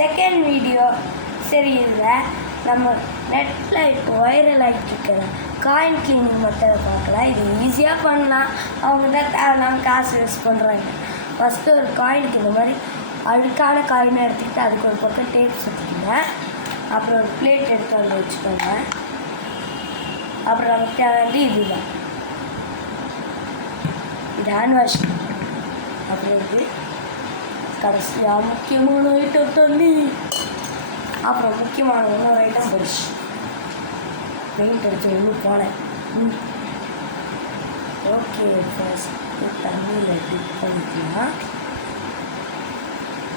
Second video சரி இதில் நம்ம நெட்டில் இப்போ வைரல் ஆகிட்டு இருக்கிற காயின் கிளீனிங் மெத்தடை பார்க்கலாம். இது ஈஸியாக பண்ணலாம். அவங்க தான் தேவையில்லாமல் காசு வேஸ்ட் பண்ணுறாங்க. ஃபஸ்ட்டு ஒரு காயினுக்கு இந்த மாதிரி அழுக்கான காயினை எடுத்துக்கிட்டு அதுக்கு ஒரு பக்கம் டேப் சுற்றிக்கோங்க. அப்புறம் ஒரு பிளேட் எடுத்து வந்து வச்சுக்கோங்க. அப்புறம் நமக்கு தேவை இதுதான், இது ஹேண்ட் வாஷ். அப்புறம் இது கடைசியாக முக்கியமான ஐட்டம் தண்ணி. அப்புறம் முக்கியமான இன்னொரு ஐட்டம் ப்ரஷ். பெயிண்ட் அடிச்சு ஒன்று போனேன். ஓகே, ஃபஸ்ட்டு தண்ணியில் டிப் பண்ணிக்கலாம்.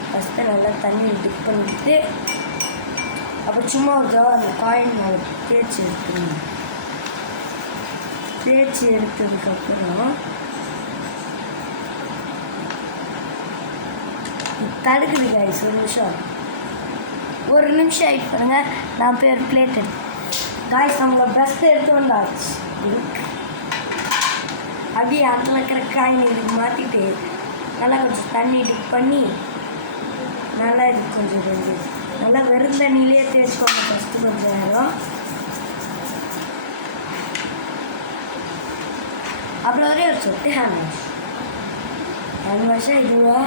ஃபஸ்ட்டு நல்லா தண்ணியில் டிப் பண்ணிக்கிட்டு அப்புறம் சும்மா ஒரு அந்த காயின் மேலே தேய்ச்சி எடுத்துக்கணும். தேய்ச்சி எடுத்ததுக்கப்புறம் தடுக்குது காய்ஸ். ஒரு நிமிஷம் ஆகிட்டு பாருங்கள். நான் போய் ஒரு பிளேட் எடுத்து காய்ஸ் நம்மளை ப்ரெஷ்ஷை எடுத்து வந்தாச்சு. அப்படியே அதில் இருக்கிற காயின் இதுக்கு மாற்றிட்டு நல்லா கொஞ்சம் தண்ணி டிப் பண்ணி நல்லா இது கொஞ்சம் நல்லா வெறும் தண்ணியிலே தேய்ச்சிக்கோங்க ஃபஸ்ட்டு கொஞ்சம் நேரம். அப்புறம் ஒரே ஒரு சொட்டு ஹேண்ட் வாஷ். ஹேண்ட் வாஷாக இதுவா?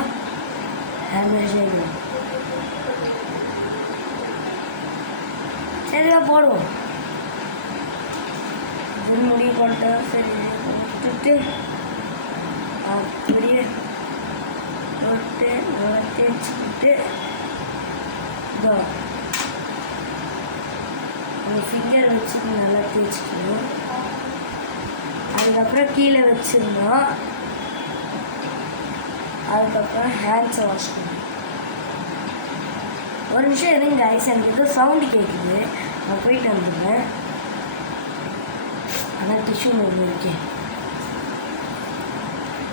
ஹேண்ட் வாஷாக இதுவா? சரிதான் போடுவோம். இது முடிவு பண்ணிட்டோம். சரி போட்டுட்டு அப்படியே போட்டு நல்லா தேய்ச்சிக்கிட்டு இதோ ஒரு ஃபிங்கர் வச்சு நல்லா தேய்ச்சிக்கணும். அதுக்கப்புறம் கீழே வச்சிருந்தோம். அதுக்கப்புறம் ஹேண்ட்ஸை வாஷ் பண்ணணும். ஒரு நிமிஷம் எதுங்க ஐஸ், எனக்கு ஏதோ சவுண்டு கேட்குது. நான் போயிட்டு வந்துடுவேன். ஆனால் டிஷ்யூ ஒன்று இருக்கேன்.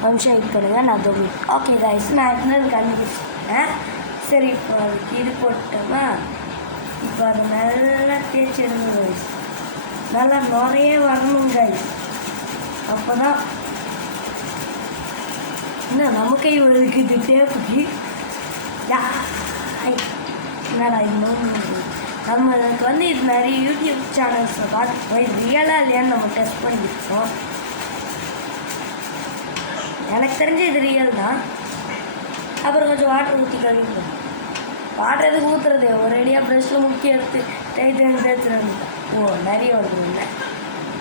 ஒரு நிமிஷம் இது பண்ணுங்கள், நான் தோல்வி. ஓகே கைஸ், நான் இன்னொரு கண்டுபிடிச்சிட்டேன். சரி, இப்போ அதுக்கு இது போட்டோமா. இப்போ அது நல்லா தேய்ச்சி எடுக்கணும் கைஸ். நல்லா நிறைய வரணும் கைஸ். அப்போ தான் இன்னும் நமக்கே இவ்வளோக்கு இது தேவைக்கு என்னடா இன்னும் நம்மளுக்கு வந்து இது நிறைய யூடியூப் சேனல்ஸில் பார்த்து போய் ரியலாக இல்லையான்னு நம்ம டெஸ்ட் பண்ணிக்கிட்டோம். எனக்கு தெரிஞ்சு இது ரியல் தான். அப்புறம் கொஞ்சம் வாட்டர் ஊற்றி கழுவிப்போம். வாட்டர் எதுக்கு ஊற்றுறது? ஒரு ரெடியாக ப்ரெஷ்ஷில் முக்கிய எடுத்து தேய்ச்சிருந்து ஓ நிறைய வந்துடுங்க.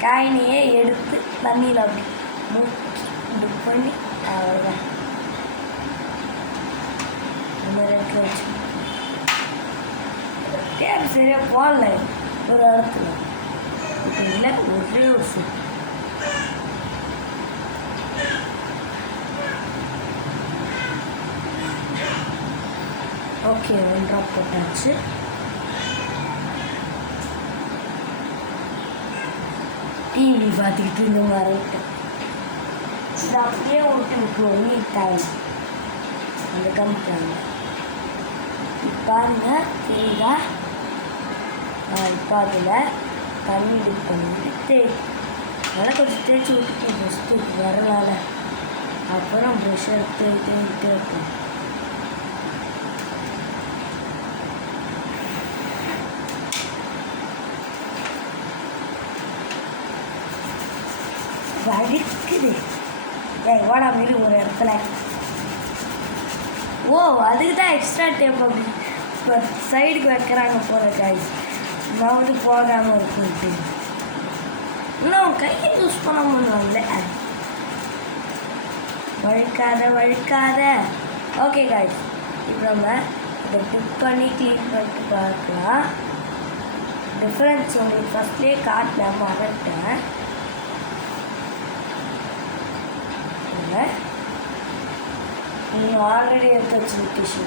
காயினையே எடுத்து தண்ணியில் அப்படி முக்கி இது பண்ணி அவ்வளோதான் இந்த மாதிரி இடத்துல வச்சு டேப் சரியாக போடல ஒரு இடத்துல. இப்போ இல்லை ஒரே ஒரு சூப். ஓகே, 1 ட்ராப் போட்டாச்சு. டிவி பார்த்துக்கிட்டு இந்த மாதிரி இதை அப்படியே விட்டு விட்டுருவோம். நீட்டாக அந்த கம்பிட்டாங்க பாருங்க, தெரியுதா? இப்போ அதில் தண்ணி இது பண்ணிட்டு நல்லா கொஞ்சம் தேய்ச்சி விட்டுட்டு ஃபஸ்ட்டு வரலால. அப்புறம் ப்ரெஷ் எடுத்து தேய்ட்டு இருக்கும். வடிக்குது. வாடா மீறி ஒரு இடத்துல. ஓ, அதுக்கு தான் எக்ஸ்ட்ரா டேப் அப்படி இப்போ சைடுக்கு வைக்கிறாங்க போல காய்ஸ். நான் வந்து போகாமல் இருக்குன்ட்டு இன்னும் கையை யூஸ் பண்ண முடியல. வழுக்காத. ஓகே காய்ஸ், இப்போ நம்ம இதை டிப் பண்ணி க்ளீன் பண்ணிட்டு பார்க்கலாம். டிஃப்ரென்ஸ் உங்களுக்கு ஃபஸ்ட்லேயே காட்டல, மறட்டேன். நீங்கள் ஆல்ரெடி எடுத்து வச்சு டிஷ்யூ.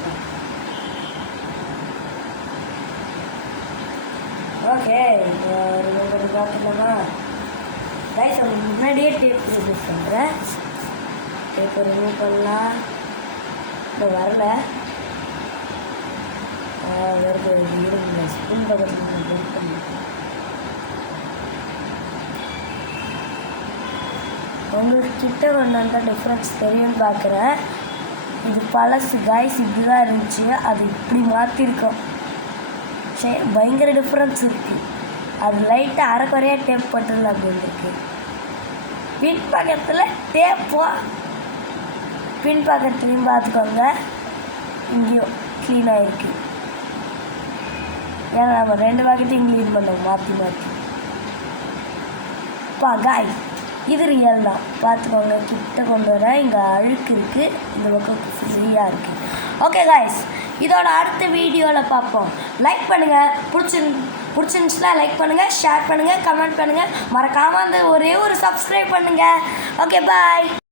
ஓகே, ஒரு பார்த்துக்கலாமா கைஸ்? உங்களுக்கு முன்னாடியே டேப் ரிமூவ் பண்ணுறேன். டேப்பை ரிமூவ் பண்ணலாம். இப்போ வரல வருது இருங்க. ஸ்பூன் பக்கத்தில் பில்ட் பண்ணிக்கலாம். உங்களுக்கு கிட்ட கொண்டு வந்தால் டிஃப்ரென்ஸ் தெரியும்னு பார்க்குறேன். இது பழசு காய்ஸ், இப்படி தான் இருந்துச்சு. அது இப்படி மாற்றிருக்கோம். சரி, பயங்கர டிஃப்ரென்ஸ் இருக்குது. அது லைட்டாக அரைக்குறையாக டேப் போட்டுடலாம் அப்படின்னு பின்பக்கத்தில் டேப்போம். பின்பக்கத்துலேயும் பார்த்துக்கோங்க, இங்கேயும் க்ளீனாக இருக்குது. ஏன்னா நம்ம 2 பாக்கெட்டையும் க்ளீன் பண்ணோம் மாற்றி மாற்றி. காய் இது ரியல் தான், பார்த்துக்கோங்க. கிட்ட கொண்டு வர இங்கே அழுக்கு இருக்குது, இந்த பக்கம் ஃப்ரீயாக இருக்குது. ஓகே காய்ஸ், இதோட அடுத்த வீடியோவில் பார்ப்போம். லைக் பண்ணுங்கள், பிடிச்சிருந்துச்சுன்னா லைக் பண்ணுங்கள், ஷேர் பண்ணுங்கள், கமெண்ட் பண்ணுங்கள், மறக்காமல் அந்த ஒரே ஒரு சப்ஸ்கிரைப் பண்ணுங்கள். Okay bye.